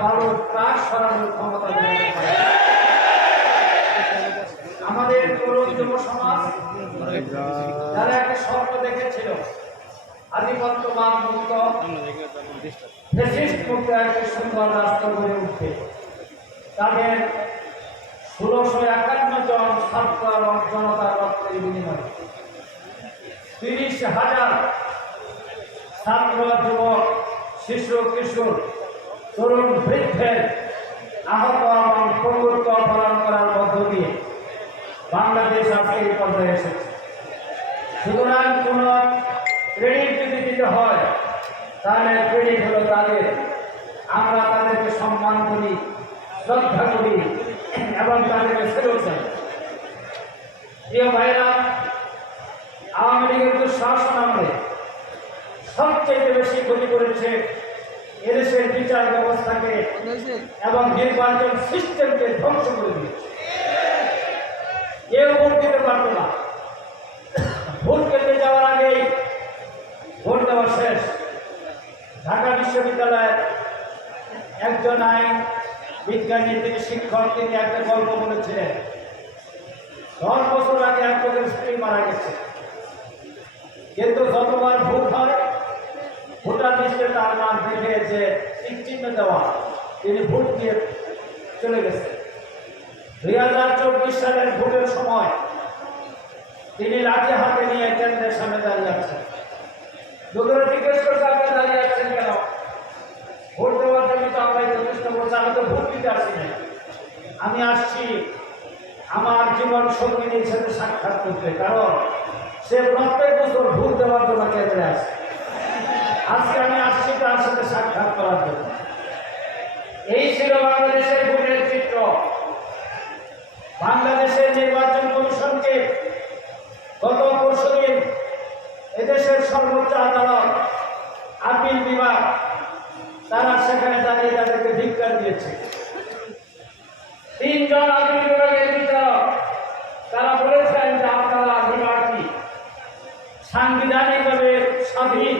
ভালো ত্রাস সরানোর ক্ষমতা আমাদের তরুণ যুব সমাজ যারা একটা স্বপ্ন দেখেছিল আধিপত্যবাদ মুক্ত ফ্যাসিস্ট মুক্ত একটি সুন্দর রাষ্ট্র গড়ে উঠবে, তাদের ১৬৫১ জন ছাত্র এবং জনতার রক্তের বিনিময়ে ৩০,০০০ ছাত্র যুবক শিশু কিশোর তরুণ বৃদ্ধের আহত এবং প্রভুত্ব পালন করার মধ্য দিয়ে বাংলাদেশ আজকে এই পর্যায়ে এসেছে। সুতরাং কোন ক্রেডিট যদি দিতে হয় তাহলে ক্রেডিট হলো তাদের। আমরা তাদেরকে সম্মান করি, শ্রদ্ধা করি এবং তাদেরকে সেলুট জানাই। প্রিয় ভাইরা, আওয়ামী লীগের দুঃশাসন আমলে সবচেয়ে বেশি ক্ষতি করেছে এদেশের বিচার ব্যবস্থাকে এবং নির্বাচন সিস্টেমকে ধ্বংস করে দিয়েছে। কেউ ভোট দিতে পারত না, ভোট কেন্দ্রে যাওয়ার আগেই ভোট দেওয়া শেষ। ঢাকা বিশ্ববিদ্যালয়ের একজন আইন বিজ্ঞানী, তিনি শিক্ষক, তিনি একটা গল্প বলেছিলেন। 10 বছর আগে এক লোকের স্ত্রী মারা গেছে, কিন্তু যতবার ভোট হয় ভোটার লিস্টে তার নাম দেখে যে টিক চিহ্ন দেওয়া, তিনি ভোট দিয়ে চলে গেছে। 2024 সালের ভোটের সময় তিনি লাঠি হাতে নিয়ে কেন্দ্রের সামনে দাঁড়িয়ে আছেন। লোকেরা জিজ্ঞেস করছে, আপনি দাঁড়িয়ে আছেন কেন? ভোট দেওয়ার জন্য তো আমরা যথেষ্ট বলছি, আমি তো ভোট দিতে আসি না, আমি আসছি আমার জীবন সঙ্গিনীর সাথে সাক্ষাৎ করতে, কারণ সে প্রত্যেক বছর ভোট দেওয়ার জন্য কেন্দ্রে আসে। আজকে আমি আসছি তার সাথে সাক্ষাৎ করার জন্য। এই ছিল বাংলাদেশের ভোটের চিত্র। বাংলাদেশের নির্বাচন কমিশনকে গত পরশুদিন এদেশের সর্বোচ্চ আদালত আপিল বিভাগ তারা সেখানে দাঁড়িয়ে তাদেরকে ধিক্কার দিয়েছে। 3 জন আপিল বিভাগের বিচারক তারা বলেছেন যে আপনারা বিভাগটি সাংবিধানিকভাবে স্বাধীন,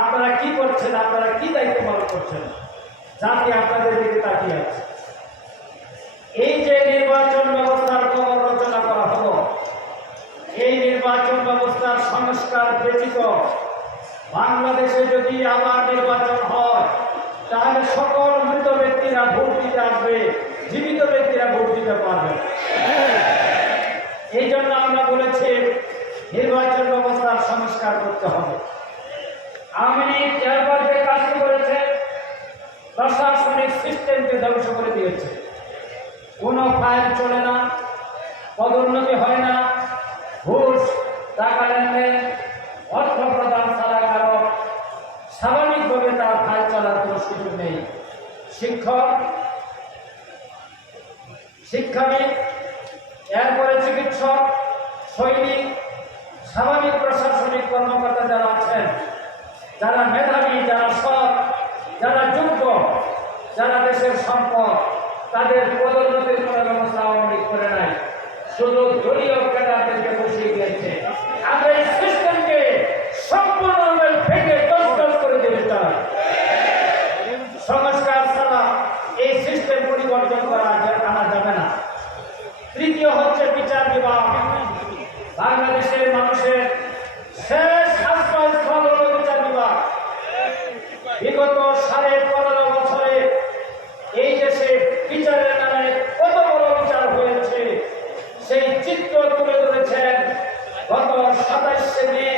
আপনারা কি করছেন, আপনারা কি দায়িত্ব পালন করছেন, জাতি আপনাদের দিকে তাকিয়ে আছে। এই যে নির্বাচন ব্যবস্থার খবর রচনা করা হলো, এই নির্বাচন ব্যবস্থার সংস্কার ব্যতীত বাংলাদেশে যদি আবার নির্বাচন হয় তাহলে সকল মৃত ব্যক্তিরা ভোট দিতে আসবে, জীবিত ব্যক্তিরা ভোট দিতে পারবে। এই জন্য আমরা বলেছি নির্বাচন ব্যবস্থার সংস্কার করতে হবে। আওয়ামী লীগ এরপর যে কাজটি করেছে, প্রশাসনিক সিস্টেমকে ধ্বংস করে দিয়েছে। কোনো ফাইল চলে না, পদোন্নতি হয় না, ঘুষ, টাকা লেনদেন, অর্থ প্রদান ছাড়া কারো স্বাভাবিকভাবে তার ফাইল চলার কোনো সুযোগ নেই। শিক্ষক, শিক্ষাবিদ, এরপরে চিকিৎসক, সৈনিক, স্বাভাবিক প্রশাসনিক কর্মকর্তা যারা আছেন, যারা মেধাবী, যারা সৎ, যারা যোগ্য, যারা দেশের সম্পদ, তাদের পদোন্নতির কোনো ব্যবস্থা আওয়ামী লীগ করে নাই, শুধু দলীয় ক্যাডারদেরকে বসিয়ে দিয়েছে। আমরা এই সিস্টেমকে সম্পূর্ণভাবে ভেঙে তছনছ করে দিতে চাই। সংস্কার ছাড়া এই সিস্টেম পরিবর্তন আনা যাবে না। তৃতীয় হচ্ছে বিচার বিভাগ। বাংলাদেশের মানুষের শেষ আশ্রয়স্থল হল বিচার বিভাগ। বিগত 15.5 বছরে এই দেশে বিচারের নামে কত বড় বিচার হয়েছে সেই চিত্র তুলে ধরেছেন গত 27শে মে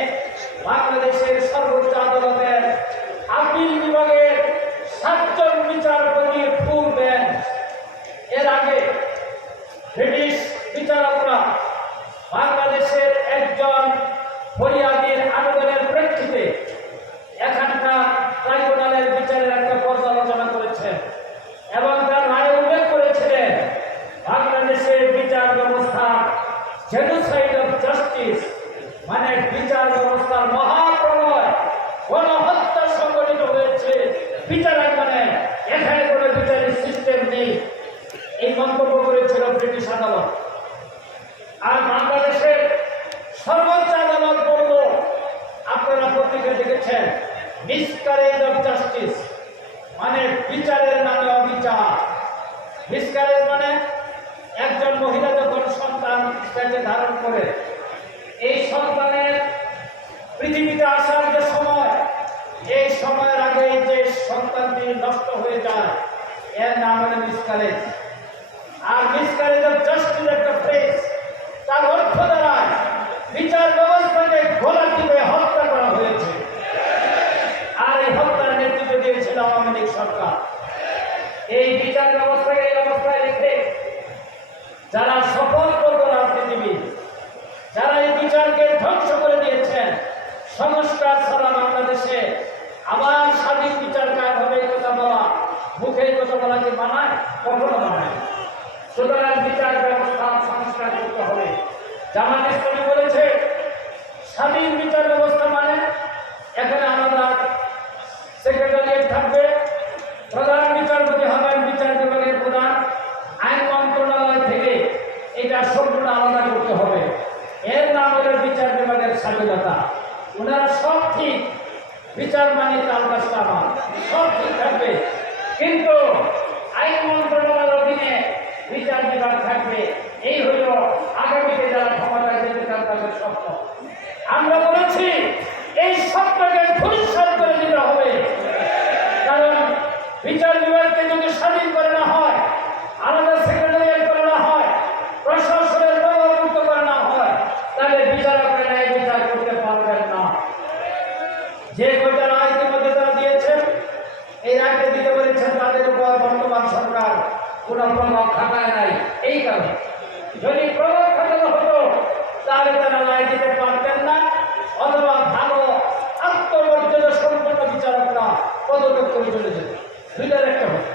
বাংলাদেশের সর্বোচ্চ আদালতের আপিল বিভাগের 7 জন বিচারপতি ফুল দেন। এর আগে ব্রিটিশ বিচারকরা বাংলাদেশের একজন ফরিয়াদির আবেদনের প্রেক্ষিতে এখানকার ট্রাইব্যুনালের বিচারের একটা পর্যালোচনা করেছেন এবং তার রায়ে উল্লেখ করেছিলেন বাংলাদেশের বিচার ব্যবস্থা জেনোসাইড অফ জাস্টিস, মানে বিচার ব্যবস্থার মহাপ্রলয়, গণহত্যা সংগঠিত হয়েছে বিচারাঙ্গনে, এখানে কোনো বিচারের সিস্টেম নেই। এই মন্তব্য করেছিল ব্রিটিশ আদালত। আর বাংলাদেশের সর্বোচ্চ আদালত বলল, আপনারা পত্রিকা দেখেছেন, মিসক্যারেজ অফ জাস্টিস, মানে বিচারের নামে মিসক্যারেজ মানে একজন মহিলা যখন সন্তান পেটে ধারণ করে, এই সন্তানের পৃথিবীতে আসার যে সময়, এই সময়ের আগে যে সন্তানটি নষ্ট হয়ে যায়, এর নাম হলো মিসক্যারেজ। আর মিসক্যারেজ অফ জাস্টিস একটা ফ্রেজ, তার অর্থ দ্বারায় বিচার ব্যবস্থাকে ঘোলা টিপে হত্যা করা হয়েছে। আর এই হত্যার নেতৃত্ব দিয়েছিল আওয়ামী লীগ সরকার। এই বিচার ব্যবস্থাকে এই অবস্থায় রেখে যারা শপথবদ্ধ রাজনীতিবিদ, যারা এই বিচারকে ধ্বংস করে দিয়েছেন, সংস্কার ছাড়া বাংলাদেশে আবার স্বাধীন বিচার কাজ হবে এই কথা বলা, মুখে এই কথা বলা যে মানায়, কখনো মানায়। সুতরাং বিচার ব্যবস্থা সংস্কার করতে হবে। জামাত ইসলামী বলেছে স্বাধীন বিচার ব্যবস্থা মানে এখানে আলাদা সেক্রেটারিয়েট থাকবে, প্রধান বিচারপতি হবেন বিচার বিভাগের প্রধান, আইন মন্ত্রণালয় থেকে এটা সম্পূর্ণ আলাদা করতে হবে। এর নাম হলো বিচার বিভাগের স্বাধীনতা। ওনারা সব ঠিক, বিচার মানে তার কাজটা আমার সব ঠিক থাকবে, কিন্তু আইন মন্ত্রণালয়ের অধীনে বিচার বিভাগ থাকবে। এই হল আগামীতে যারা ক্ষমতায় যেতে চান তাদের স্বপ্ন। আমরা বলেছি এই স্বপ্নকে ধূলিসাৎ করে দিতে হবে, কারণ বিচার বিভাগকে যদি স্বাধীন করে না হয়, আলাদা সেক্রেটারিয়েট করে না হয়, প্রশাসনের প্রভাবমুক্ত করে না হয়, তাহলে বিচারকরা ন্যায় বিচার করতে পারবেন না। যে কয়টা রায় ইতিমধ্যে তারা দিয়েছেন, এই রায়কে দিতে বলেছেন, তাদের উপর বর্তমান সরকার কোনো প্রভাব খাটায় নাই। এই কারণে যদি প্রভাব খাটানো হতো তাহলে তারা রায় দিতে পারতেন না, অথবা ভালো আত্মমর্যাদা সম্পন্ন বিচারকরা পদত্যাগ করে চলে যেত। দুইটার একটা হতো।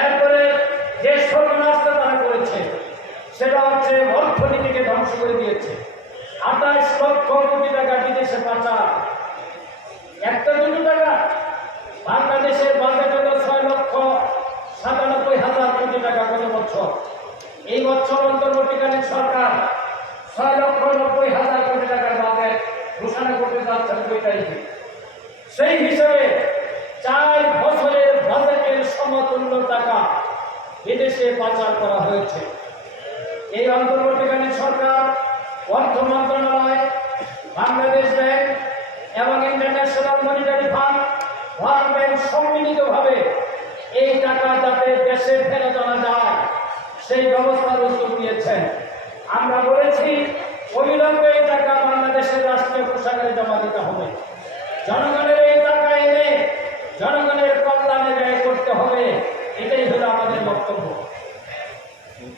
এরপরে যে সর্বনাশটা তারা করেছে সেটা হচ্ছে অর্থনীতিকে ধ্বংস করে দিয়েছে। 28 লক্ষ কোটি টাকা বিদেশে পাচার, একটা দুটো টাকা। বাংলাদেশের বাজেট হল 6,97,000 কোটি টাকা গত বছর। এই বছর অন্তর্বর্তীকালীন সরকার 6,90,000 কোটি টাকার বাজেট ঘোষণা করতে যাচ্ছেন 2 তারিখে। সেই হিসাবে 4 বছরের বাজেটের সমতুল্য টাকা বিদেশে পাচার করা হয়েছে। এই অন্তর্বর্তীকালীন সরকার, অর্থ মন্ত্রণালয়, বাংলাদেশ ব্যাংক এবং international monetary fund, world bank সম্মিলিতভাবে এই টাকা যাতে দেশে ফেরত আনা যায় সেই ব্যবস্থার উদ্যোগ নিয়েছেন। আমরা বলেছি অবিলম্বে এই টাকা বাংলাদেশের রাষ্ট্রীয় কোষাগারে জমা দিতে হবে। জনগণের এই টাকা এনে জনগণের কল্যাণে ব্যয় করতে হবে, এটাই হলো আমাদের বক্তব্য।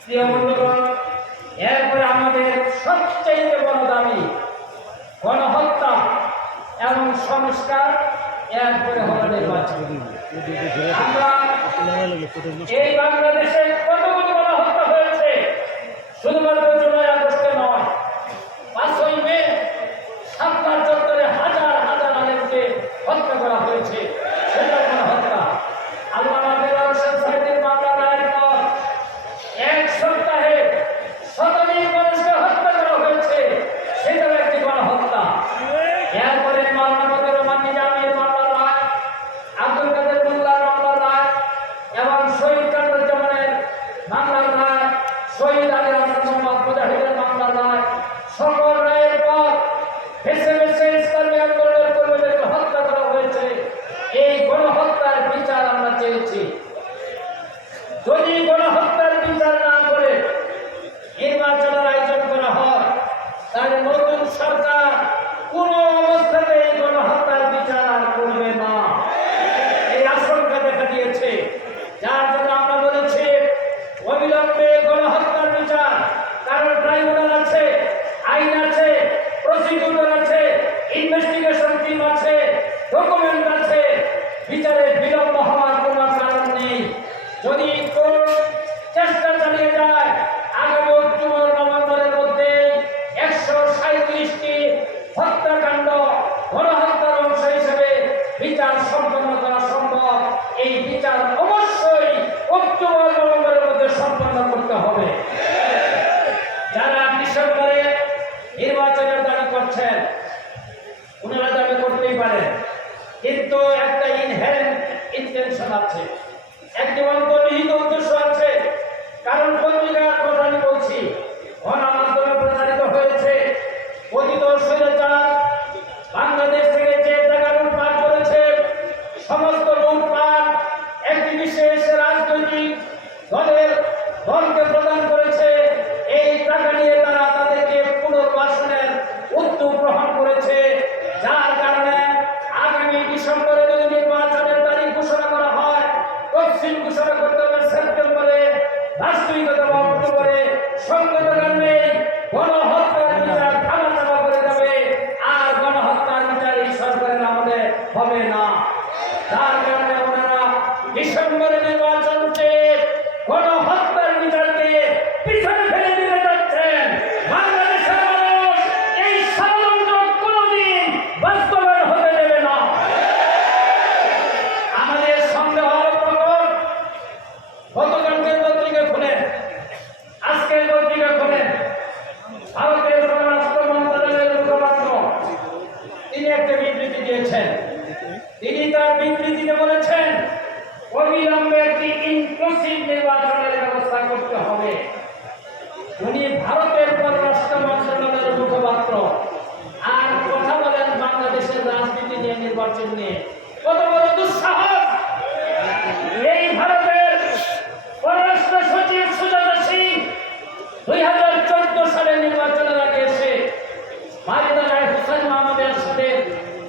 প্রিয় বন্ধুগণ, এরপরে আমাদের সবচেয়ে বড় দাবি গণহত্যা এবং সংস্কার, এরপরে হলো নির্বাচন। আমরা এই বাংলাদেশে কতগুলো গণহত্যা হয়েছে, শুধুমাত্র জুলাই আগস্টে নয়, 5ই মে শাপলা চত্বরে হাজার হাজার আলেমকে হত্যা করা হয়েছে, সেটা গণহত্যা। আল্লামা দেলোয়ার হোসেন সাঈদীর মামলা রায়ের পর 1 সপ্তাহে শতাধিক মানুষকে হত্যা করা হয়েছে, সেটাও একটি গণহত্যা। এরপরে মাওলানা রহমান নিজামীর মামলার রায়, আব্দুল কাদের মোল্লার মামলার রায় এবং শহীদ কামরুজ্জামানের মামলার রায়, শহীদ আলী হাসান মোহাম্মদ মুজাহিদের মামলার রায়, সকল রায়ের পর বেছে বেছে ইসলামী আন্দোলনের কর্মীদেরকে হত্যা করা হয়েছে। এই গণহত্যার বিচার আমরা চেয়েছি। যদি গণহত্যার বিচার না করে নির্বাচনের আয়োজন করা হয়, তাহলে নতুন সরকার কোন অবস্থাতে এই গণহত্যার বিচার আর করবে না, এই আশঙ্কা দেখা দিয়েছে। যার জন্য আমরা বলেছি অবিলম্বে গণহত্যার বিচার, কারণ ট্রাইব্যুনাল আছে, আইন আছে, প্রসিকিউটর আছে, ইনভেস্টিগেশন টিম আছে, ডকুমেন্ট আছে, বিচারে বিলম্ব হওয়ার কোনো কারণ নেই। যদি কোর্ট চেষ্টা চালিয়ে যায়, আগামী অক্টোবর নভেম্বরের মধ্যে 137টি হত্যাকাণ্ড গণহত্যার অংশ হিসেবে বিচার সম্পন্ন করা সম্ভব। এই বিচার অবশ্যই অক্টোবর নভেম্বরের মধ্যে সম্পন্ন করতে হবে। যারা ডিসেম্বরে নির্বাচনের দাবি করছেন, ওনারা দাবি করতেই পারেন, কিন্তু একটা ইনহেরেন্ট ইন্টেনশন আছে, একটি অন্তর্নিহিত উদ্দেশ্য আছে। দলের দলকে প্রদান করেছে। এই টাকা নিয়ে তারা তাদেরকে পুনর্বাসনের উদ্যোগ গ্রহণ করেছে, যার কারণে আগামী ডিসেম্বরে যদি নির্বাচনের তারিখ ঘোষণা করা হয়, তফসিল ঘোষণা করতে হবে সেপ্টেম্বরে, রাষ্ট্রীয়তা অক্টোবরে, সংবিধান নেই, গণহত্যার বিচার ধামাচাপা করে যাবে, আর গণহত্যার বিচার এই সরকারের আমলে হবে না। যার কারণে ওনারা ডিসেম্বরে নির্বাচনকে গণহত্যার বিচারকে পিছনে ফেলে দিতে যাচ্ছেন। বাংলাদেশের মানুষ এই ষড়যন্ত্র কোনোদিন বাস্তবায়ন হতে দেবে না। আমাদের সন্দেহ প্রকট। গতকালকের পত্রিকা খুলেন, আজকের পত্রিকা খুলেন, ভারতের পররাষ্ট্র মন্ত্রণালয়ের মুখপাত্র তিনি একটা বিবৃতি দিয়েছেন। তিনি তার বিবৃতিতে বলেছেন, অবিলম্বে একটি ইনক্লুসিভ নির্বাচনের ব্যবস্থা করতে হবে। উনি ভারতের পররাষ্ট্র মন্ত্রণালয়ের মুখপাত্র, আর কথা বলেন বাংলাদেশের রাজনীতি নিয়ে, নির্বাচন নিয়ে। কত বড় দুঃসাহস! এই ভারতের পররাষ্ট্র সচিব সুজাতা সিং 2014 সালে নির্বাচনের আগে এসে মারিদা রায় হোসেন মাহমুদের সাথে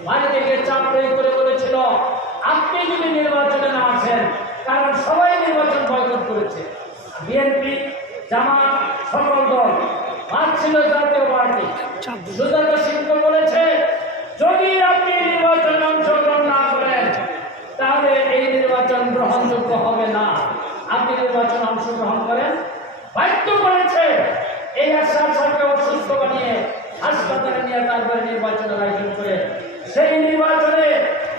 বাড়ি থেকে চাপ প্রয়োগ করে বলেছিল, আপনি যদি নির্বাচনে না আসেন, কারণ সবাই নির্বাচন বয়কট করেছে, বিএনপি, জামাত, সকল দল, বাদ ছিল জাতীয় পার্টি। সুজাতা সিংহ বলেছে, যদি আপনি নির্বাচনে অংশগ্রহণ না করেন তাহলে এই নির্বাচন গ্রহণযোগ্য হবে না, আপনি নির্বাচনে অংশগ্রহণ করেন। বাধ্য করেছে এই আশার সরকার অসুস্থ বানিয়ে হাসপাতালে নিয়ে তারপরে নির্বাচনের আয়োজন করে। সেই নির্বাচনে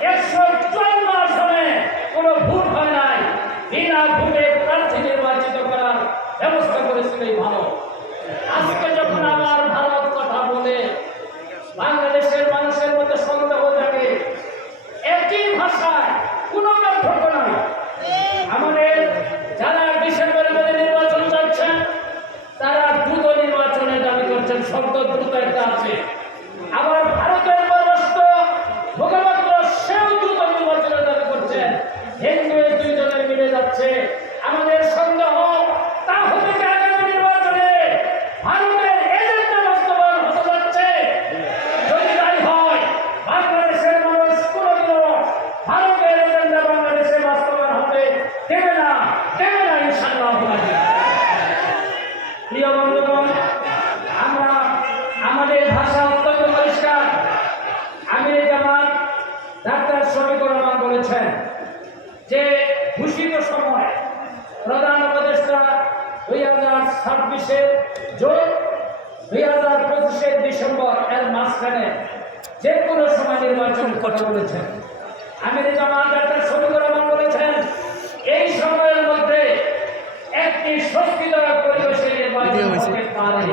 154 আসনে কোনো ভোট হয় নাই, বিনা ভোটে প্রার্থী নির্বাচিত করার ব্যবস্থা করেছিল এই ভারত। আজকে যখন আবার ভারত কথা বলে বাংলাদেশের মানুষের মধ্যে সন্দেহ থাকে, একই ভাষায় কোনো পার্থক্য নাই। আমাদের যারা ডিসেম্বরের মধ্যে নির্বাচন চাচ্ছেন তারা দ্রুত নির্বাচনের দাবি করছেন, শব্দ দ্রুত একটা আছে। আবার ভারতের পররাষ্ট্র মুখপাত্র সেও দ্রুত নির্বাচনের দাবি করছেন। হিন্দু এই দুই দলের মিলে যাচ্ছে। আমাদের সন্দেহ তা হতে আগামী নির্বাচনে ভারতের এজেন্ডা বাস্তবায়ন হতে যাচ্ছে। যদি তাই হয়, বাংলাদেশের মানুষ কোনোদিনও ভারতের এজেন্ডা বাংলাদেশে বাস্তবায়ন হতে দেবে না, দেবে না ইনশাআল্লাহ। প্রিয় বন্ধুগণ, আমরা আমাদের ভাষা অত্যন্ত পরিষ্কার। আমিরে জামাত ডাক্তার শফিকুর রহমান বলেছেন যে ঘোষিত সময় প্রধান উপদেষ্টা 2026-এর জুন, 2025-এর ডিসেম্বর এর মাঝখানে যে কোনো সময় নির্বাচন কথা বলেছেন। আমিরে জামাত ডাক্তার শফিকুর রহমান বলেছেন এই সময়ের মধ্যে একটি স্বস্তিদায়ক পরিবেশে নির্বাচন হতে পারে।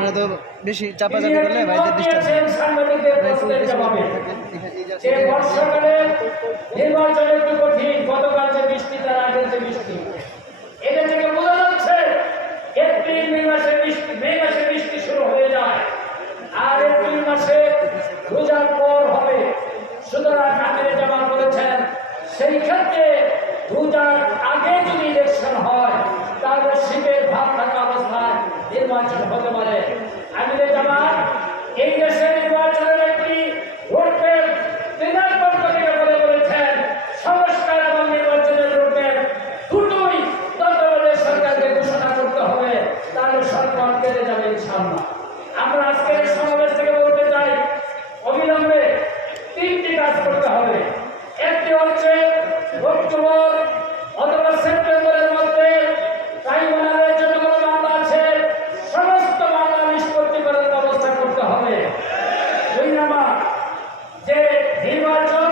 বেশি চাপাচাপি করলে ভাইদের ডিস্টার্ব সাংবাদিকদের প্রশ্নের জবাবে যে বর্ষাকালে নির্বাচন একটু কঠিন, গতকাল যে বৃষ্টি তার আগে যে বৃষ্টি, এটা থেকে বোঝা যাচ্ছে এপ্রিল মে মাসে বৃষ্টি শুরু হয়ে যায়, আর এপ্রিল মাসে রোজার পর হবে। সুতরাং আমিরে জামাত বলেছেন সেই ক্ষেত্রে রোজার আগে যদি ইলেকশন হয় তাহলে শীতের ভাব থাকা অবস্থায় নির্বাচন হতে পারে। আমিরে জামাত এই দেশে নির্বাচনের একটি রোডম্যাপ তৃণার পক্ষ থেকে বলেছেন, সংস্কার এবং নির্বাচনের রোডম্যাপ দুটোই তত্ত্বাবধায়ক সরকারকে ঘোষণা করতে হবে, তাহলে সরকার কেটে যাবে ইনশাআল্লাহ। আমরা আজকের এই সমাবেশ থেকে বলতে চাই, অবিলম্বে 3টি কাজ করতে হবে। একটি হচ্ছে অক্টোবর অথবা সেপ্টেম্বরের মধ্যে ট্রাইব্যুনালের জন্য কোনো মামলা আছে সমস্ত মামলা নিষ্পত্তি করার ব্যবস্থা করতে হবে। 2 নম্বর, যে নির্বাচন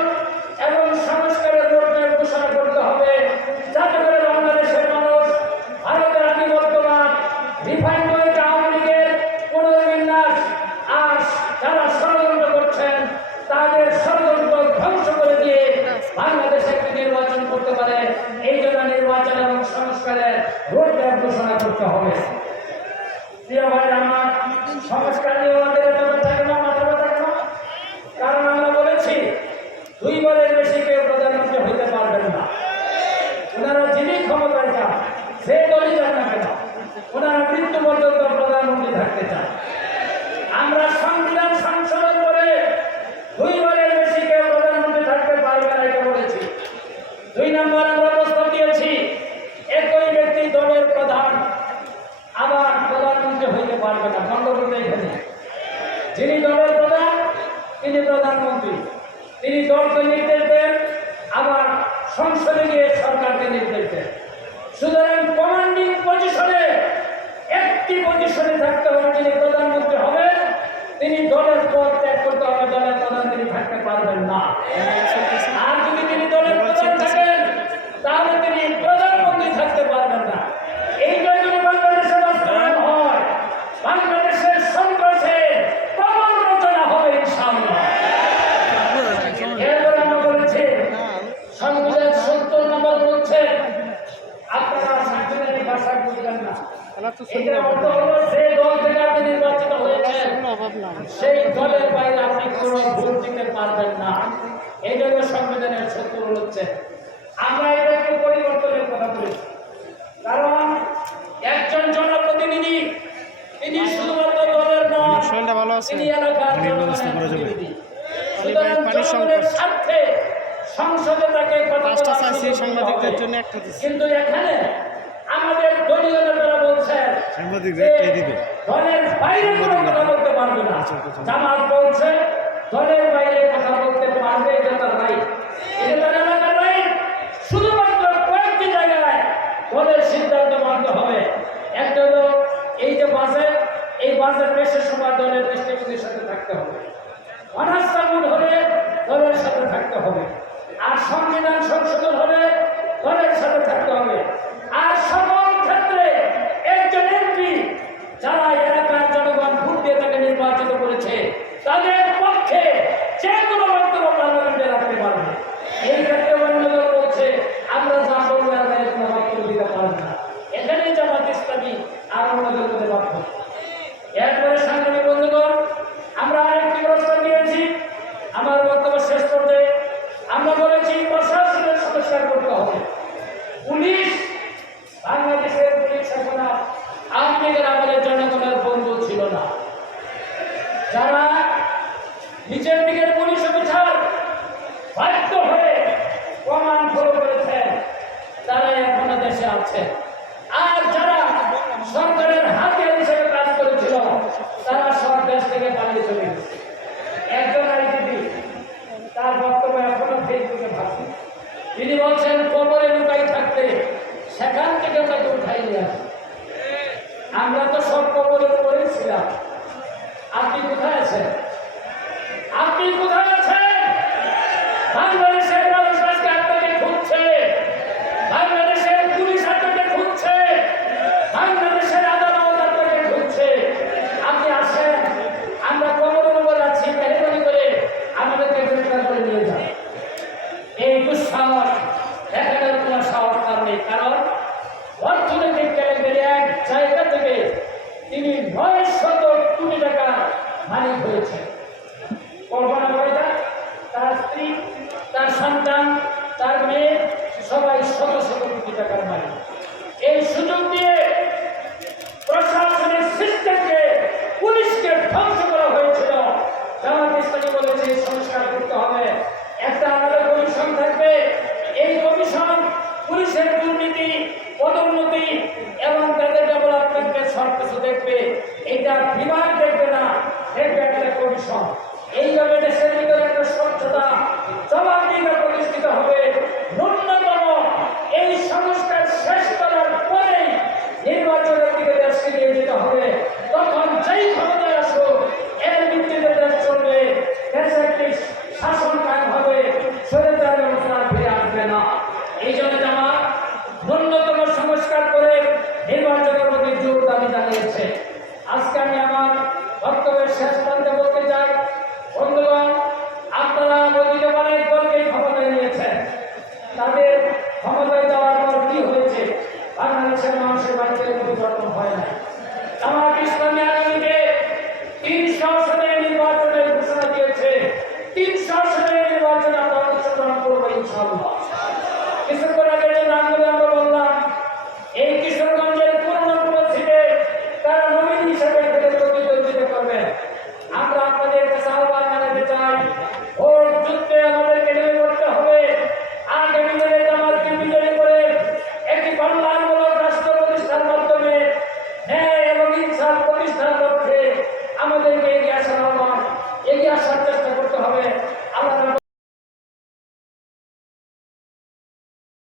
এবং সংস্কারের রোডম্যাপ ঘোষণা করতে হবে, যাতে করে বাংলাদেশের মানুষ ভারতের আধিপত্যবাদ, রিফাইন্ড হয়ে আওয়ামী লীগের পুনর্বিন্যাস আর যারা ষড়যন্ত্র করছেন তাদের ষড়যন্ত্র ধ্বংস করে দিয়ে বাংলাদেশে একটি নির্বাচন করতে পারে। এই জন্য নির্বাচন এবং সংস্কারের রোডম্যাপ ঘোষণা করতে হবে। প্রিয় ভাই, আমার সংস্কার নিয়ে আমাদের মাথা ব্যথা কেন? কারণ আমরা বলেছি 2 বারের বেশি কেউ প্রধানমন্ত্রী হইতে পারবেন না। ওনারা যিনি ক্ষমতায় যান, যে দলই যান ওনারা মৃত্যু পর্যন্ত প্রধানমন্ত্রী থাকতে চান। আমরা সংবিধান সংশোধন করে 2 বারের বেশি কেউ প্রধানমন্ত্রী থাকতে পারবে না এটা বলেছি। 2 নম্বর আমরা প্রস্তাব দিয়েছি একই ব্যক্তি দলের প্রধান আবার প্রধানমন্ত্রী হইতে পারবে না। বঙ্গবন্ধু এখানে যিনি দলের প্রধান তিনি প্রধানমন্ত্রী, তিনি দলকে নির্দেশ দেন আবার সংসদে গিয়ে সরকারকে নির্দেশ দেন। সুতরাং কমান্ডিং পজিশনে একটি পজিশনে থাকতে হবে। যিনি প্রধানমন্ত্রী হবেন তিনি দলের পদ ত্যাগ করতে হবে, দলের প্রধান তিনি থাকতে পারবেন না। আর যদি তিনি দলের প্রধান থাকেন তাহলে তিনি প্রধানমন্ত্রী থাকতে পারবেন না। এইটা যদি বাংলাদেশে বাস্তবায়ন হয় বাংলাদেশের সন্ত্রাসে প্রবল রচনা হবে ইনশাআল্লাহ। এরপর আমরা বলেছি সংবিধান 70 নম্বর বলছে আপনারা সাংবিধানিক ভাষা বুঝবেন না। এটার অর্থ হলো যে দল থেকে আপনি নির্বাচিত হয়েছেন সেই দলের বাইরে আপনি কোনো ভোট দিতে পারবেন না। এই জন্য সংবিধানের 70 হচ্ছে। আমরা এটাকে পরিবর্তনের কথা বলেছি, কারণ একজন জনপ্রতিনিধি তিনি শুধুমাত্র দলের নন, তিনি এলাকার জনপ্রতিনিধি। সুতরাং জনগণের স্বার্থে সংসদে তাকে কথা বলার সুযোগ দিতে হবে। কিন্তু এখানে আমাদের দলীয় নেতারা বলছেন দলের বাইরে কোনো কথা বলতে পারবে না। জামাত বলছে দলের বাইরে কথা বলতে পারবে, এটা তার রাইট, এটা তার এলাকার রাইট। শুধুমাত্র কয়েকটি জায়গায় দলের সিদ্ধান্ত মানতে হবে। একটা হলো এই যে বাজেট, এই বাজেট পেশের সময় দলের দৃষ্টিভঙ্গির সাথে থাকতে হবে। অনাস্থা ভোট হলে দলের সাথে থাকতে হবে। আর সংবিধান সংশোধন হলে দলের সাথে থাকতে হবে। আর সকল ক্ষেত্রে একজন এমপি যারা এলাকার জনগণ ভোট দিয়ে তাকে নির্বাচিত করেছে তাদের পক্ষে যে কোনো বক্তব্য পার্লামেন্টে রাখতে পারবে। এই ক্ষেত্রে অন্য দল বলছে আমরা যা বলবো এলাকায় কোনো বক্তব্য দিতে পারবে না। এখানেই জামাত ইসলামী আর অন্য দল করতে বাধ্য। এরপরে সাংবাদিক বন্ধুগণ, আমরা আরেকটি প্রস্তাব দিয়েছি আমার বক্তব্য শেষ করতে। আমরা বলেছি প্রশাসনের সংস্কার করতে হবে। পুলিশ, বাংলাদেশের পুলিশ এখন আওয়ামী লীগের আমাদের জনগণের বন্ধু ছিল না। যারা নিচের দিকের পুলিশ অফিসার বাধ্য হয়ে কমান্ড ফলো করেছেন তারা এখনো দেশে আছে। আর যারা সরকারের হাতিয়ার হিসেবে কাজ করেছিল তারা সব দেশ থেকে পালিয়ে চলে গেছে। একজন আইনজীবী তার বক্তব্য এখনো ফেসবুকে ভাবছি, তিনি বলছেন কবরে লুকাই থাকতে সেখান থেকে তাকে উঠাই নিয়ে আসে। আমরা তো সব কবরের উপরেই ছিলাম। আপনি কোথায় আছেন? আপনি কোথায় আছেন? বাংলাদেশের মানুষ আজকে আপনাকে খুঁজছে, বাংলাদেশের পুলিশ আপনাকে খুঁজছে, বাংলাদেশের আদালত আপনাকে খুঁজছে। আপনি আসেন, আমরা কবরের উপর আছি মেহরবানি করে আমাদেরকে গ্রেফতার করে নিয়ে যান। এই দুঃসাহস দেখানোর কোনো সাহস তার নেই, কারণ অর্থনৈতিক কেলেঙ্কারি এক জায়গা থেকে তিনি 900 কোটি টাকা মালিক হয়েছে। কল্পনা করে যান, তার স্ত্রী, তার সন্তান, তার মেয়ে সবাই শত শত কোটি টাকার মালিক। এই সুযোগ দিয়ে প্রশাসনের সিস্টেমকে, পুলিশকে ধ্বংস করা হয়েছিল। জামাত ইসলামী বলেছে সংস্কার করতে হবে। একটা আলাদা কমিশন থাকবে। এই কমিশন পুলিশের দুর্নীতি, পদোন্নতি এবং তাদের ডেভেলপমেন্টকে সব কিছু দেখবে। এটা বিভাগ দেখবে না, দেখবে একটা কমিশন। এইভাবে দেশের ভিতরে একটা স্বচ্ছতা, জবাবদিহিতা প্রতিষ্ঠিত হবে। ন্যূনতম এই সংস্কার শেষ করার পরেই নির্বাচনের দিকে দেশকে নিয়ে যেতে হবে। তখন যেই ক্ষমতায় আসুক এর ভিত্তিতে দেশ চলবে, দেশে একটি শাসন কায়েম হবে, স্বৈরাচার ব্যবস্থা ফিরে আসবে না। এই জন্য জামাত ন্যূনতম সংস্কার করে নির্বাচনের প্রতি জোর দাবি জানিয়েছে। আজকে আমি আমার বক্তব্যের শেষ প্রান্তে বলতে চাই, বন্ধুগণ, আপনারা বৈদিক অনেক দলকে ক্ষমতায় নিয়েছেন। তাদের ক্ষমতায় যাওয়ার পর কি হয়েছে? বাংলাদেশের মানুষের বাড়িতে পরিবর্তন হয় না। জামাত ইসলামী আগামীতে 300 আসনের নির্বাচনের ঘোষণা দিয়েছে। 300 আসনের নির্বাচনে আমরা অংশগ্রহণ করবো ইনশাআল্লাহ। কিছুক্ষণ আগে যে নামগুলো আমরা বললাম, এই কিশোরগঞ্জের পুরনো সিটে আমাদেরকে